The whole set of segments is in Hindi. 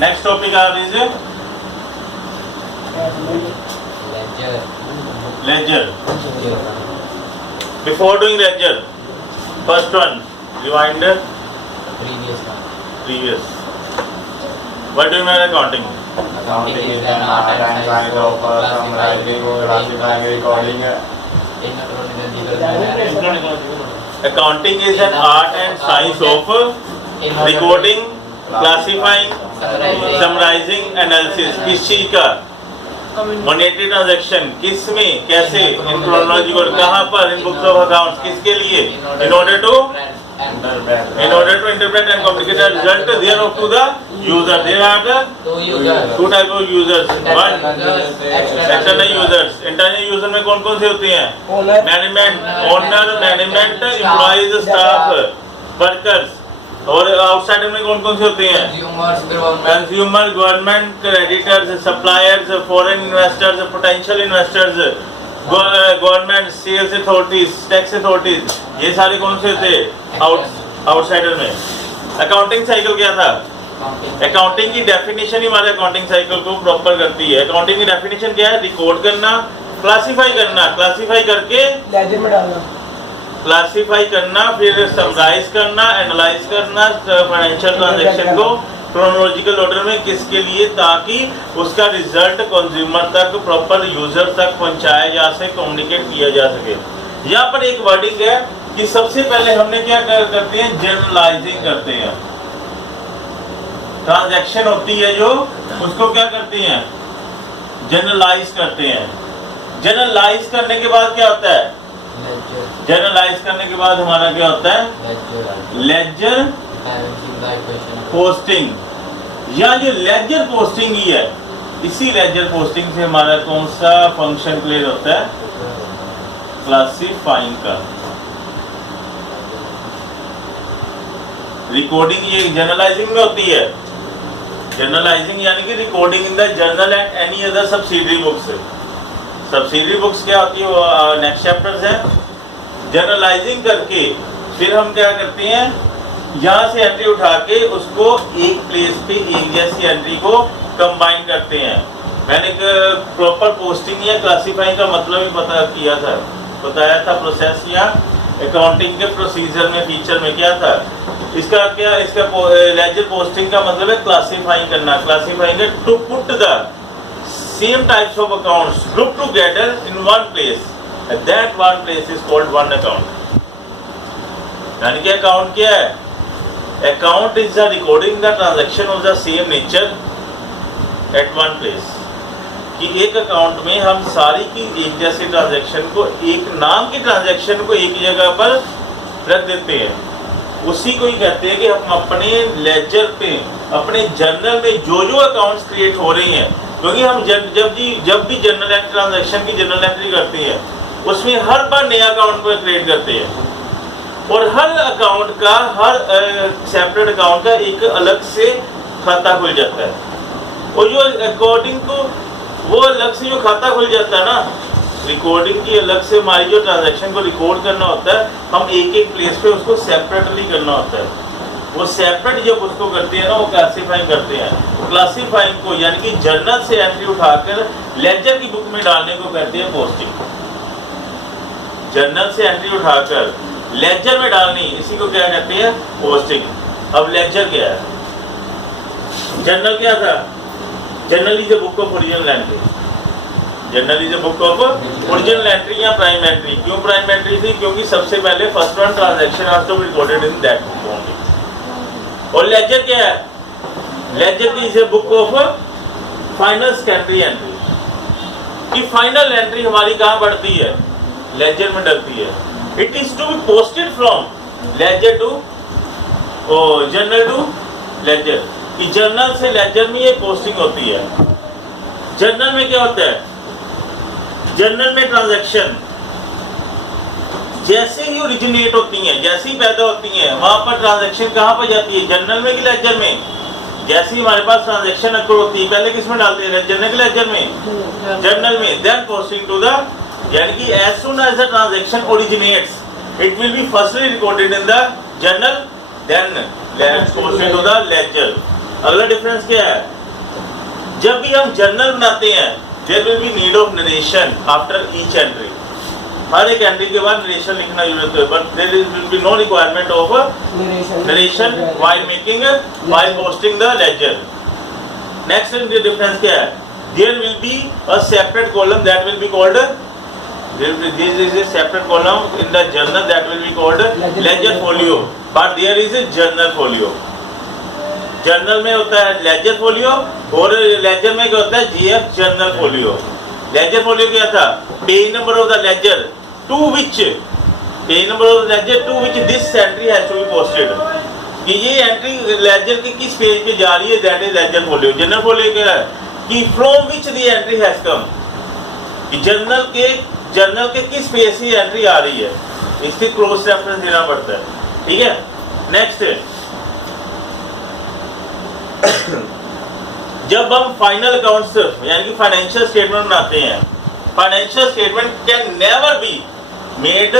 Next topic is ledger. Before doing ledger, first one, rewind previous. What do you mean accounting? Accounting is an art and science of summarizing, classifying, recording. Accounting is an art and science of recording, classifying, summarising, analysis. किस चीज का? Monetary transaction. किस में, कैसे, इन क्रोनोलॉजी और कहां पर, इन बुक्स ऑफ अकाउंट्स। किसके लिए? In order to interpret and communicate the result thereof to the user. There are the two type of users. One, external users. Internal user में कौन कौन से होते हैं? Management, owner, management, employees, staff, workers. और आउटसाइडर में कौन कौन से होते हैं? Consumer, government, creditors, suppliers, foreign investors, potential investors, government, sales authorities, tax authorities. ये सारे कौन से थे आउटसाइडर में? अकाउंटिंग साइकिल क्या था? अकाउंटिंग की डेफिनेशन ही हमारे अकाउंटिंग साइकिल को प्रॉपर करती है। अकाउंटिंग की डेफिनेशन क्या है? रिकॉर्ड करना, क्लासिफाई करना, क्लासिफाई करके लेजर में डालना, क्लासिफाई करना, फिर समराइज करना, एनालाइज करना फाइनेंशियल ट्रांजैक्शन को क्रोनोलॉजिकल ऑर्डर में। किसके लिए? ताकि उसका रिजल्ट कंज्यूमर तक, प्रॉपर यूजर तक पहुंचाया जा सके, कम्युनिकेट किया जा सके। यहाँ पर एक वर्डिंग है कि सबसे पहले हमने क्या करते हैं? जनरलाइजिंग करते हैं। ट्रांजैक्शन होती है जो, उसको क्या करते हैं? जनरलाइज करते हैं। जनरलाइज करने के बाद क्या होता है? जनरलाइज करने के बाद हमारा क्या होता है? Ledger posting. या जो लेजर पोस्टिंग ही है, इसी लेजर पोस्टिंग से हमारा कौन सा फंक्शन क्लियर होता है? क्लासिफाइंग का। रिकॉर्डिंग ये जनरलाइजिंग में होती है। जनरलाइजिंग यानी कि recording in the journal and any other subsidiary books. Subsidiary books क्या होती है? वो नेक्स्ट चैप्टर्स है। जनरलाइजिंग करके फिर हम क्या करते हैं? यहाँ से एंट्री उठा के उसको एक प्लेस पे एक जैसी एंट्री को कंबाइन करते हैं। मैंने प्रॉपर पोस्टिंग या क्लासिफाइंग का मतलब ही बताया था प्रोसेस या अकाउंटिंग के प्रोसीजर में, फीचर में क्या था इसका? लेजर पोस्टिंग का मतलब है क्लासिफाइंग करना। क्लासिफाइंग है to put the same types of accounts group together in one place, that one place is called one account. यानी कि अकाउंट क्या है? Account is the recording the transaction of the same nature at one place. कि एक अकाउंट में हम सारी की एक जैसे ट्रांजैक्शन को, एक नाम की ट्रांजैक्शन को एक जगह पर रख देते हैं। उसी को ही कहते हैं कि हम अपने लेजर पे, अपने जर्नल में जो जो अकाउंट्स क्रिएट हो रही हैं, क्योंकि हम जब भी जर्नल एंट्री ट्रांजैक्शन की जर्नल एंट्री करते हैं उसमें हर बार नया अकाउंट को क्रिएट करते हैं। और हर अकाउंट का, हर सेपरेट अकाउंट का एक अलग से खाता खुल जाता है। और जो अकॉर्डिंग को वो अलग से जो खाता खुल जाता है ना, रिकॉर्डिंग की अलग से हमारी जो ट्रांजैक्शन को रिकॉर्ड करना होता है, हम एक एक प्लेस पे उसको सेपरेटली करना होता है। वो सेपरेट जब उसको करते हैं ना, वो क्लासिफाइंग करते हैं। क्लासिफाइंग को यानी कि जर्नल से एंट्री उठाकर लेजर की बुक में डालने को कहते हैं पोस्टिंग। जर्नल से एंट्री उठाकर लेजर में डालनी, इसी को क्या कहते हैं? पोस्टिंग। अब लेजर क्या है? जर्नल क्या था? Journal is a book of original entry. Journal is a book of original entry या प्राइम एंट्री। क्यों प्राइम एंट्री थी? क्योंकि सबसे पहले first one transaction has to be recorded in that book only. और लेजर क्या है? Ledger is a book of final secondary entry. कि फाइनल एंट्री हमारी कहाँ बढ़ती है? लेजर में डलती है। It is to be posted from ledger to journal to ledger. कि जर्नल से लेजर में ये पोस्टिंग होती है। जर्नल में क्या होता है? जर्नल में ट्रांजैक्शन जैसे ही ओरिजिनेट होती हैं, जैसे ही पैदा होती हैं, वहां पर ट्रांजैक्शन कहाँ पर जाती है? जर्नल में कि लेजर में? जैसे ही हमारे पास ट्रांजैक्शन अकर होती है, पहले किस में डालते हैं? जर्नल के लेजर में? जर्नल में। देन पोस्टिंग टू द, यानी कि as soon as the transaction originates it will be firstly recorded in the journal, then posted to the ledger. अगला डिफरेंस क्या है, जब भी हम जर्नल बनाते हैं there will be need of narration after each entry, हर एक एंट्री के बाद नरेशन लिखना जरूरत है, but there will be no requirement of narration while making while posting the ledger. Next difference क्या है, there will be a separate column that will be called, this is a separate column in the journal that will be called ledger folio, but there is a journal folio। Journal में होता है लेजर फोलियो और लेजर में क्या होता है GF journal folio. Ledger folio क्या था, page number of the ledger to which, page number of the ledger to which this entry has to be posted, कि ये एंट्री लेजर के किस पेज पे जा रही है, that is ledger folio. Journal folio क्या है कि from which the entry has come, कि जर्नल के किस पेज से एंट्री आ रही है, इससे क्रॉस रेफरेंस देना पड़ता है, ठीक है। नेक्स्ट, जब हम फाइनल अकाउंट्स यानी कि फाइनेंशियल स्टेटमेंट बनाते हैं, financial statement can never be made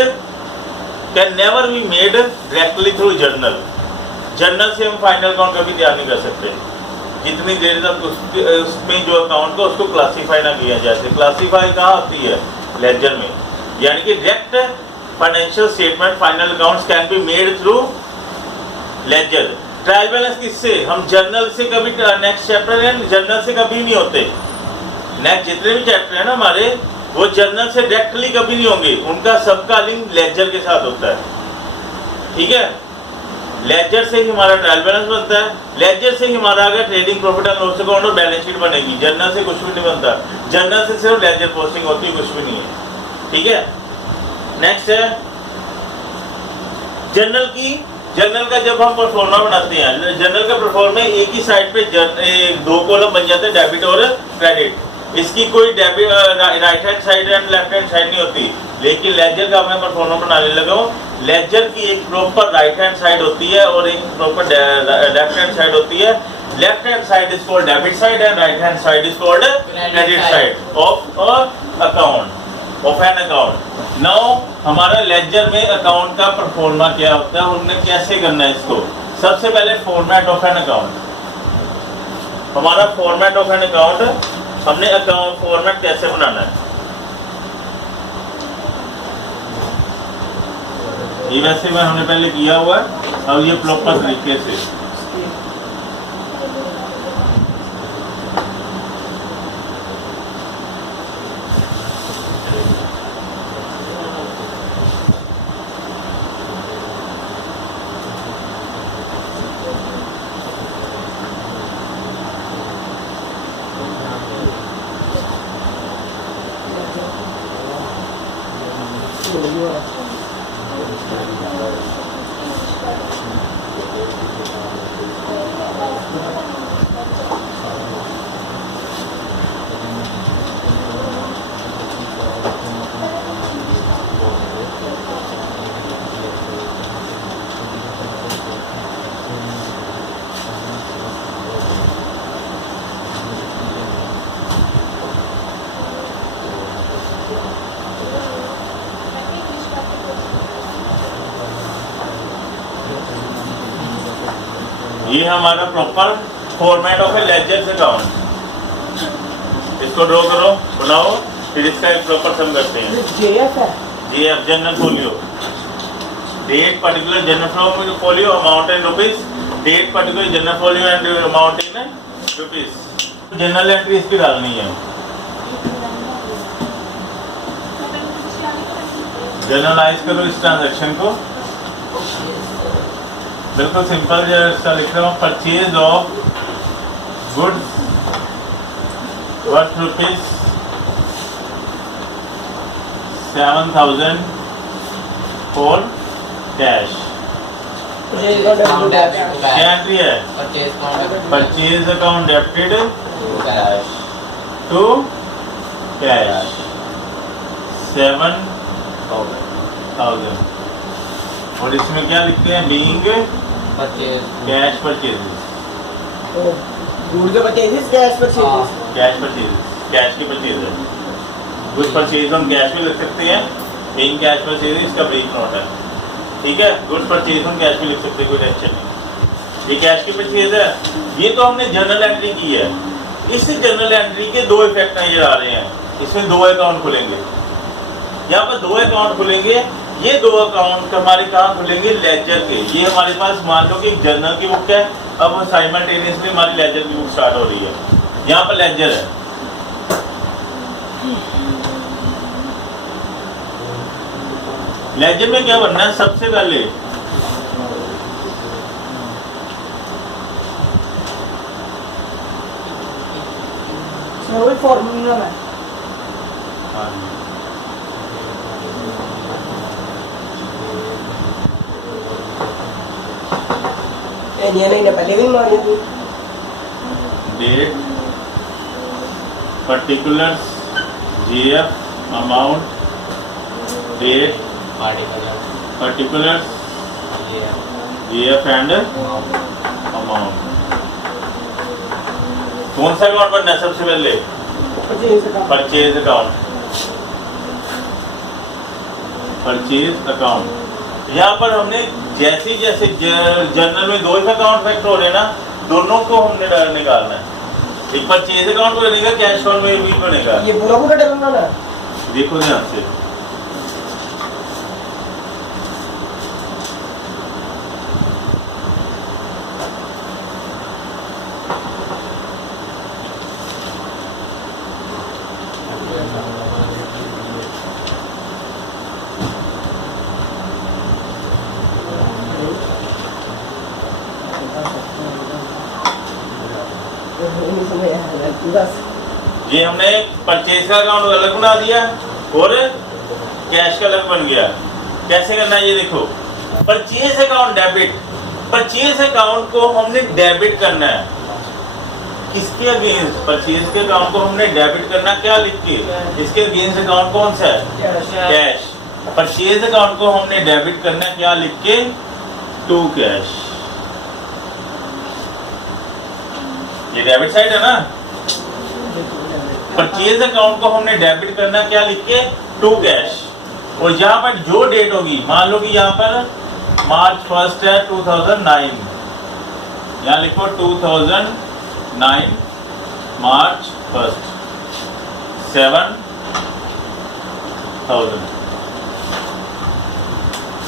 directly through journal. Journal से हम फाइनल अकाउंट कभी तैयार नहीं कर सकते जितनी देर तक उसमें जो अकाउंट को उसको क्लासीफाई ना किया जाए। क्लासीफाई कहाँ होती है, लेजर में, यानी कि direct financial statement final accounts can be made through ledger. Trial balance किससे, हम जर्नल से कभी, नेक्स्ट चैप्टर है जर्नल से कभी नहीं होते, नेक्स्ट जितने भी चैप्टर है ना हमारे वो जर्नल से डायरेक्टली कभी नहीं होंगे, उनका सबका लिंक लेजर के साथ होता है, ठीक है। लेजर से ही हमारा ट्रायल बैलेंस बनता है, लेजर से ही हमारा अगर trading profit and loss account और बैलेंस शीट बनेगी, जर्नल से कुछ भी नहीं बनता, जर्नल से सिर्फ लेजर पोस्टिंग होती है, कुछ भी नहीं है, ठीक है। नेक्स्ट है जर्नल का जब हम परफॉर्मा बनाते हैं, जर्नल का परफॉर्मा एक ही साइड पे दो कॉलम बन जाते हैं, डेबिट और क्रेडिट। इसकी कोई debit right hand side and left hand side नहीं होती, लेकिन लेजर का मैं परफॉर्मा बनाने लगा हूँ। लेजर की एक प्रॉपर राइट हैंड साइड होती है और एक प्रॉपर लेफ्ट हैंड साइड होती है। Left hand side is called debit side and right hand side is called credit side of account, of an account. Now हमारा लेजर में अकाउंट का परफॉर्मा क्या होता है, हमने कैसे करना है इसको। सबसे पहले फॉर्मेट ऑफ एन अकाउंट, हमारा फॉर्मेट ऑफ एन अकाउंट, हमने अकाउंट फॉर्मेट कैसे बनाना है, ये वैसे में हमने पहले किया हुआ है, अब ये प्रॉपर तरीके से ये हमारा proper format of a ledger account. इसको ड्रॉ करो, बनाओ, फिर इसका एक प्रॉपर सम करते हैं। GF journal folio, date particular journal folio, amount in rupees, date particular journal folio and amount in rupees. Journal entry इसकी डालनी है, जनरलाइज करो इस ट्रांजैक्शन को, बिल्कुल सिंपल जैसा लिख रहा हूँ। Purchase of goods worth rupees 7,000 for cash. क्या एंट्री है, purchase account debited to cash 7,000, और इसमें क्या लिखते हैं, बीइंग कैश परचेजेस, गुड के purchases, cash purchases, cash purchases, cash की परचेज है। गुड परचेज हम कैश में लिख सकते हैं, बीइंग कैश परचेज इसका ब्रीफ नोट है, ठीक है। गुड परचेज हम कैश में लिख सकते हैं, कोई टेंशन नहीं। ये कैश की परचेज है। ये तो हमने जर्नल एंट्री की है। इस जर्नल एंट्री के दो इफेक्ट नजर आ रहे हैं। इसमें दो अकाउंट खुलेंगे, यहाँ पर दो अकाउंट खुलेंगे। ये दो अकाउंट हमारे कहाँ खुलेंगे? लेजर के। ये हमारे पास मान लो कि जर्नल की बुक है, अब साइमल्टेनियसली हमारी लेजर की बुक स्टार्ट हो रही है। यहाँ पर लेजर है। लेजर में क्या बनना है? सबसे पहले वही फॉर्मूला है। नहीं ना पहले भी मान ली date, particulars, JF, amount, date, particulars, JF and amount. कौन सा अकाउंट बनना है सबसे पहले? Purchase account. Purchase account. यहाँ पर हमने जैसे जैसे जर्नल में दो अकाउंट फैक्ट हो रहे हैं ना, दोनों को हमने निकालना है। एक परचेज अकाउंट बनेगा, कैश अकाउंट में भी बनेगा। ये पूरा पूरा टेबल बनाना है। देखो ध्यान से, ये हमने परचेज का अकाउंट अलग बना दिया और कैश का अलग बन गया। कैसे करना है ये देखो। Purchase account debit, purchase account को हमने डेबिट करना है। किसके अगेंस्ट? परचेज के अकाउंट को हमने डेबिट करना, क्या लिख के? इसके अगेंस्ट अकाउंट कौन सा है? कैश। परचेज अकाउंट को हमने डेबिट करना, क्या लिख के? To cash. ये डेबिट साइड है ना। परचेज अकाउंट को हमने डेबिट करना, क्या लिख के? To cash. और यहाँ पर जो डेट होगी, मान लो कि यहाँ पर मार्च 1 है 2009, यहाँ लिखो 2009 मार्च 1 7,000।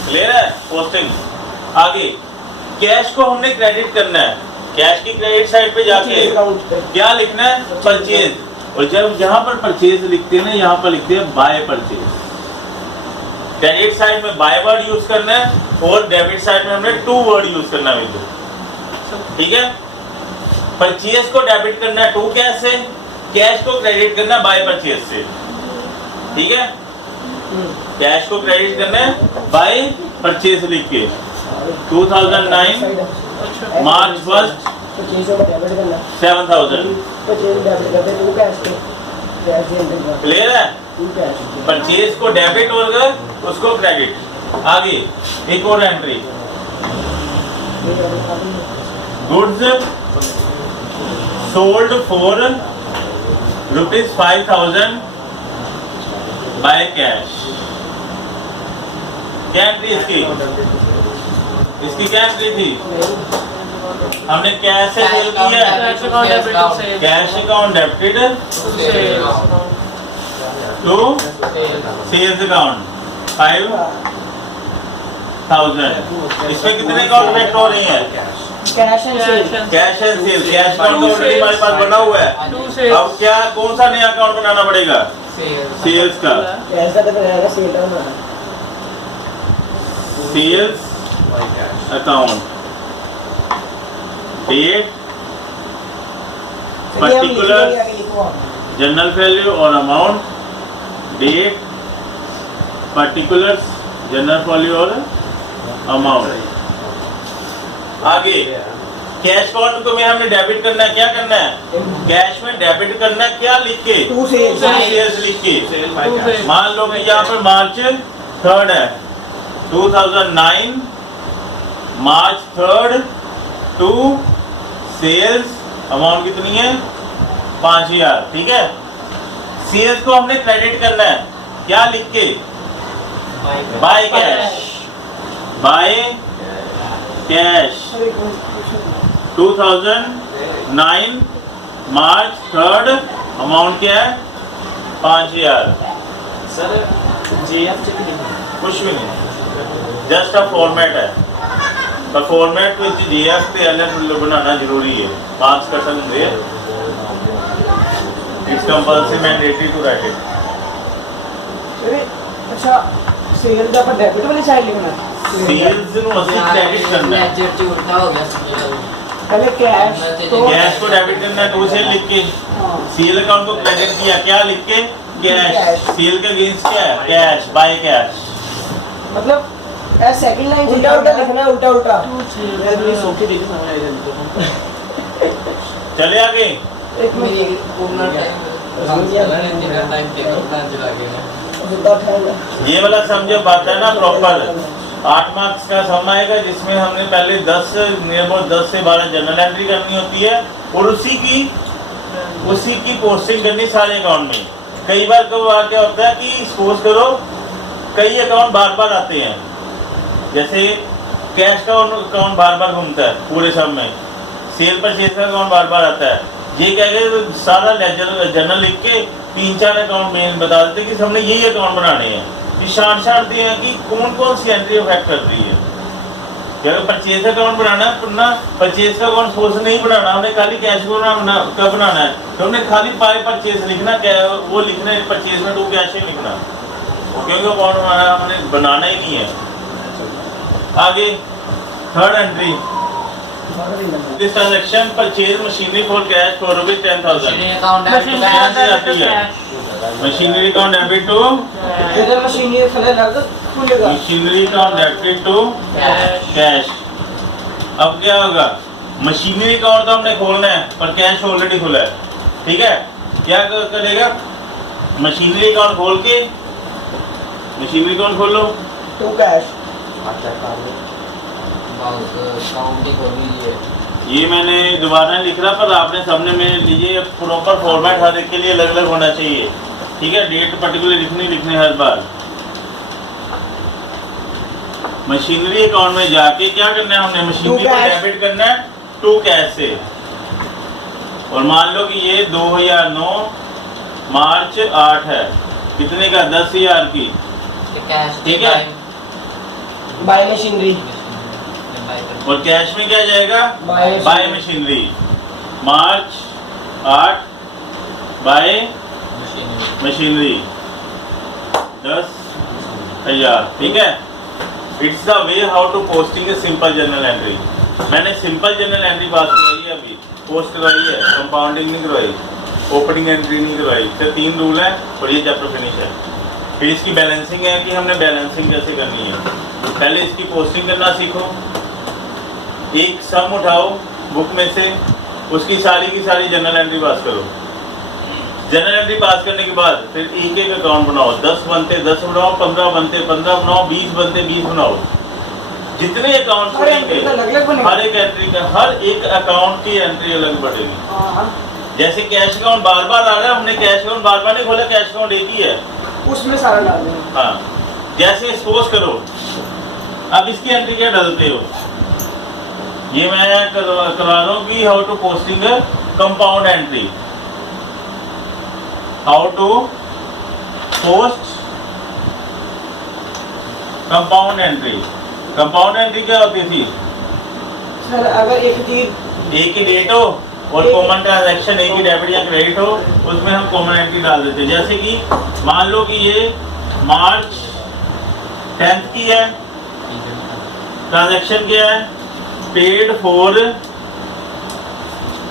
क्लियर है? पोस्टिंग। आगे कैश को हमने क्रेडिट करना है। कैश की क्रेडिट साइड पे जाके क्या लिखना है? परचेज। और जब यहाँ पर परचेज लिखते हैं ना, यहाँ पर लिखते हैं बाय परचेज। क्रेडिट साइड में बाय वर्ड यूज करना है और डेबिट साइड में हमने टू वर्ड यूज करना है। ठीक है? परचेज को डेबिट करना है टू कैश से, कैश को क्रेडिट करना है बाय परचेज से। ठीक है? कैश को क्रेडिट करना है बाय परचेज लिख के 2009 मार्च 1 7,000। क्लियर है? परचेज को डेबिट और उसको क्रेडिट। आगे एक और entry, goods sold for ₹5,000 by cash. क्या एंट्री इसकी? इसकी क्या एंट्री थी? हमने कैश से सेल किया, cash account debited to sales account 5,000। इसमें कितने अकाउंट फैक्ट हो रही हैं? Cash and sale. Cash and sale. Cash account already हमारे पास बना हुआ है। अब क्या, कौन सा नया अकाउंट बनाना पड़ेगा? सेल्स का। कैश का तो बनाएगा, सेल का बनाना। Sales account, date, particular, general value और amount, date, particulars, general value और अमाउंट। आगे कैश अकाउंट को में हमने डेबिट करना है, क्या करना है? कैश में डेबिट करना है, क्या लिख के? टू सेल्स लिख के। मान लो कि यहाँ पर मार्च 3 है 2009 मार्च 3 टू सेल्स अमाउंट कितनी है? 5,000। ठीक है? सेल्स को हमने क्रेडिट करना है, क्या लिख के? By cash. By cash. 2009 March 3rd, amount क्या है 5000। सर जेएफ चेक लिखना कुछ भी नहीं, जस्ट अ फॉर्मेट है। पर फॉर्मेट को जीएफ पे एलएफ बनाना जरूरी है, मार्क्स कटन दे। It's compulsory mandatory to write it. अरे अच्छा सेल का पर डेबिट वाली साइड लिखना सेल्स ਨੂੰ ਅਸੀਂ क्रेडिट करना है। लेजर च उल्टा हो गया सीएल। पहले कैश तो कैश को डेबिट करना है, टू सेल लिख के हाँ, सेल अकाउंट को क्रेडिट किया, क्या लिख के कैश। सेल के अगेंस्ट क्या है कैश, बाय कैश। मतलब सेकंड लाइन उल्टा उल्टा लिखना है, उल्टा उल्टा यार ये सोके देखे समझ आ जाए चले आगे। एक मेरी मिनट पूर्ण टाइम जितना टाइम टेक अपना चला गया। उल्टा उठाएगा ये वाला समझो बात है ना प्रॉपर। 8 मार्क्स का सम आएगा जिसमें हमने पहले 10 से 12 जनरल एंट्री करनी होती है और उसी की पोस्टिंग करनी सारे अकाउंट में। कई बार क्या होता है कि सपोज करो कई अकाउंट बार बार आते हैं, जैसे कैश का अकाउंट बार बार घूमता है पूरे सब में, सेल परचेज का अकाउंट बार बार आता है। ये क्या कहते सारा जनरल लिख के 3-4 अकाउंट में बता देते कि हमने यही अकाउंट बनाने हैं। छांटते हैं कि कौन कौन सी एंट्री अफेक्ट कर रही है। अगर परचेज अकाउंट बनाना है ना, परचेज का अकाउंट सोर्स नहीं बनाना, हमने खाली कैश को बनाना है तो हमने खाली बाय परचेज लिखना, वो लिखना है परचेज में टू कैश ही लिखना, क्योंकि अकाउंट हमारा हमने बनाना ही नहीं है। आगे third entry, this transaction purchase machinery for cash for ₹10,000। Machinery account debit to इधर मशीन ये थले लग खुलेगा machinery account debit to cash. अब क्या होगा, मशीनरी अकाउंट तो हमने खोलना है पर कैश ऑलरेडी खुला है, ठीक है। क्या करेगा, मशीनरी अकाउंट खोल के मशीनरी अकाउंट खोलो टू कैश ये मैंने दोबारा नहीं लिख रहा, पर आपने सबने मेरे लिए प्रॉपर फॉर्मेट हर एक के लिए अलग अलग होना चाहिए, ठीक है। डेट पर्टिकुलर लिखने हर बार। मशीनरी अकाउंट में जाके क्या करना है, हमने मशीनरी को डेबिट करना है टू कैश से। और मान लो कि ये 2009 मार्च 8 है, कितने का 10,000 की, ठीक है। बाय मशीनरी और कैश में क्या जाएगा by machinery March 8 by machinery 10,000, ठीक है। It's the way how to posting a simple journal entry. मैंने सिंपल जर्नल एंट्री बात करवाई है, अभी पोस्ट करवाई है, कंपाउंडिंग नहीं करवाई, ओपनिंग एंट्री नहीं करवाई। तो 3 रूल है और ये चैप्टर फिनिश है। फिर इसकी बैलेंसिंग है कि हमने बैलेंसिंग कैसे करनी है। पहले इसकी पोस्टिंग करना सीखो, एक सम उठाओ बुक में से, उसकी सारी की सारी जनरल एंट्री पास करो। जनरल एंट्री पास करने के बाद फिर एक एक अकाउंट बनाओ, 10 बनते 10 बनाओ, 15 बनते 15 बनाओ, 20 बनते 20 बनाओ। जितने अकाउंट बनेंगे हर एक एंट्री का, हर एक अकाउंट की एंट्री अलग बढ़ेगी। जैसे कैश अकाउंट बार बार आ रहा है, हमने कैश अकाउंट बार बार नहीं खोला, कैश अकाउंट एक ही है, उसमें सारा डाल देंगे। हाँ। जैसे सपोज करो अब इसकी एंट्री क्या डालते हो, ये मैं करवा रहा हूँ कि how to posting compound entry, how to post compound entry. Compound entry क्या होती थी, सर अगर एक चीज एक ही डेट हो और कॉमन ट्रांजैक्शन एक ही डेबिट या क्रेडिट हो, उसमें हम कॉमन एंट्री डाल देते हैं। जैसे कि मान लो कि ये मार्च 10 की है, ट्रांजैक्शन क्या है, paid for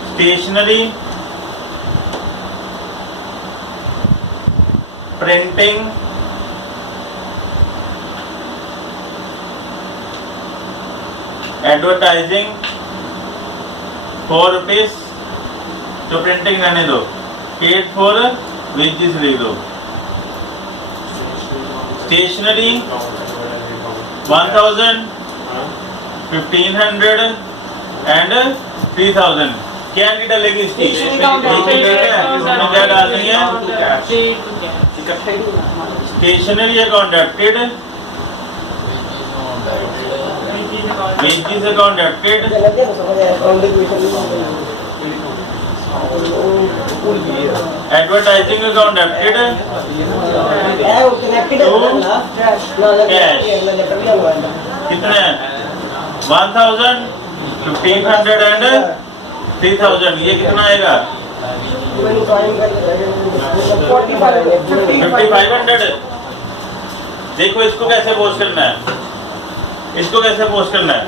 stationery printing advertising ₹4, तो प्रिंटिंग रहने दो, पेड फॉर वेजेस लिख दो। Stationery 1000, 1500 and 3000। क्या एंट्री डलेगी इसकी, एक ही डेट है, इसमें क्या डालनी है, stationery account debited wages account debited, general दे उसको account division advertising account debited, है वो कनेक्टेड है ना कैश ना Cash. लेटर भी हुआ है कितने हैं 1000, 1500 एंड 3000, ये कितना आएगा इवन टाइम कर 5500। देखो इसको कैसे पोस्ट करना है, इसको कैसे पोस्ट करना है।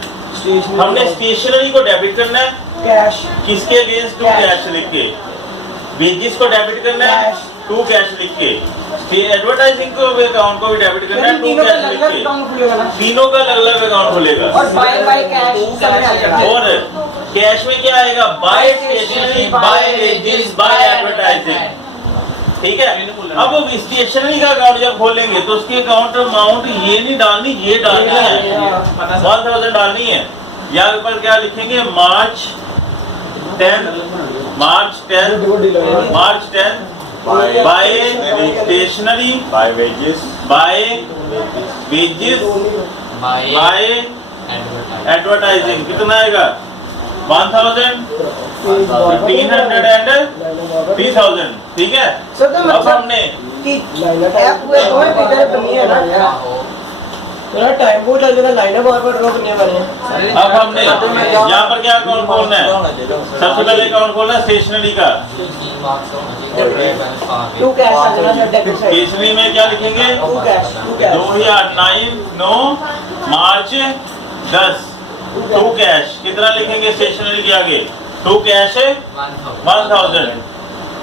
हमने स्टेशनरी को डेबिट करना है, कैश किसके अगेंस्ट टू Cash. कैश लिख के। वेजेस को डेबिट करना है Cash. टू कैश लिख के। एडवर्टाइजिंग को अकाउंट को भी डेबिट करना है टू तीनों का कैश लिख अलग के। अकाउंट खुलेगा ना तीनों का अलग अलग अकाउंट खुलेगा। और बाय कैश सब में आ जाएगा और कैश में क्या आएगा, by stationery, by wages, by advertising. ठीक है। अब स्टेशनरी का अकाउंट जब खोलेंगे तो उसकी अकाउंट अमाउंट ये नहीं डालनी, ये डालनी है 1000 डालनी है। यहाँ पर क्या लिखेंगे March 10 March 10 by stationery, by wages, by wages, by advertising. कितना आएगा 1000, 1500 एंड 3000। ठीक है। सर तो अब मतलब हमने कि ऐप हुए तो है फिगर बनी है ना थोड़ा टाइम बहुत लगेगा लाइनें बार-बार ड्रॉ करने वाले हैं अब हमने यहाँ पर क्या अकाउंट खोलना है, सबसे पहले अकाउंट खोलना है स्टेशनरी का। टू कैश आ जाना सर डेबिट साइड स्टेशनरी में क्या लिखेंगे to cash 2009 March 10 to cash. कितना लिखेंगे स्टेशनरी के आगे, टू कैश 1000।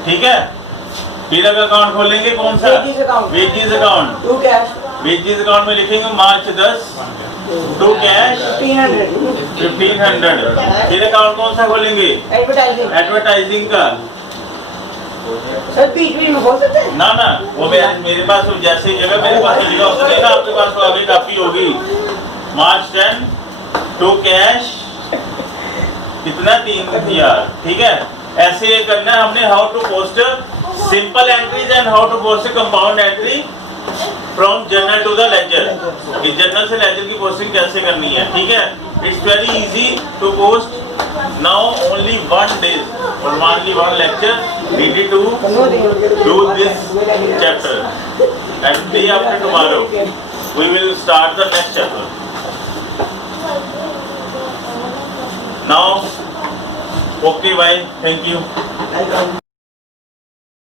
ठीक है। फिर अकाउंट खोलेंगे कौन सा, Wages account. Wages account. To cash wages account में लिखेंगे मार्च 10 टू कैश 1500। फिर अकाउंट कौन सा खोलेंगे, एडवर्टाइजिंग एडवर्टाइजिंग का। सर बीच में बोल सकते हैं ना ना वो मेरे पास जैसे जगह मेरे पास लिखा हो सकेगा, आपके पास तो आगे काफी होगी। मार्च 10 टू कैश कितना 3000। ठीक है। ऐसे ये करना है हमने। How to post simple entries and how to post compound entry from journal to the ledger. इस जर्नल से लेजर की पोस्टिंग कैसे करनी है। ठीक है। It's very easy to post now only 1 day or only 1 lecture needed to do this chapter, and day after tomorrow we will start the next chapter. Now okay, bye, thank you. Welcome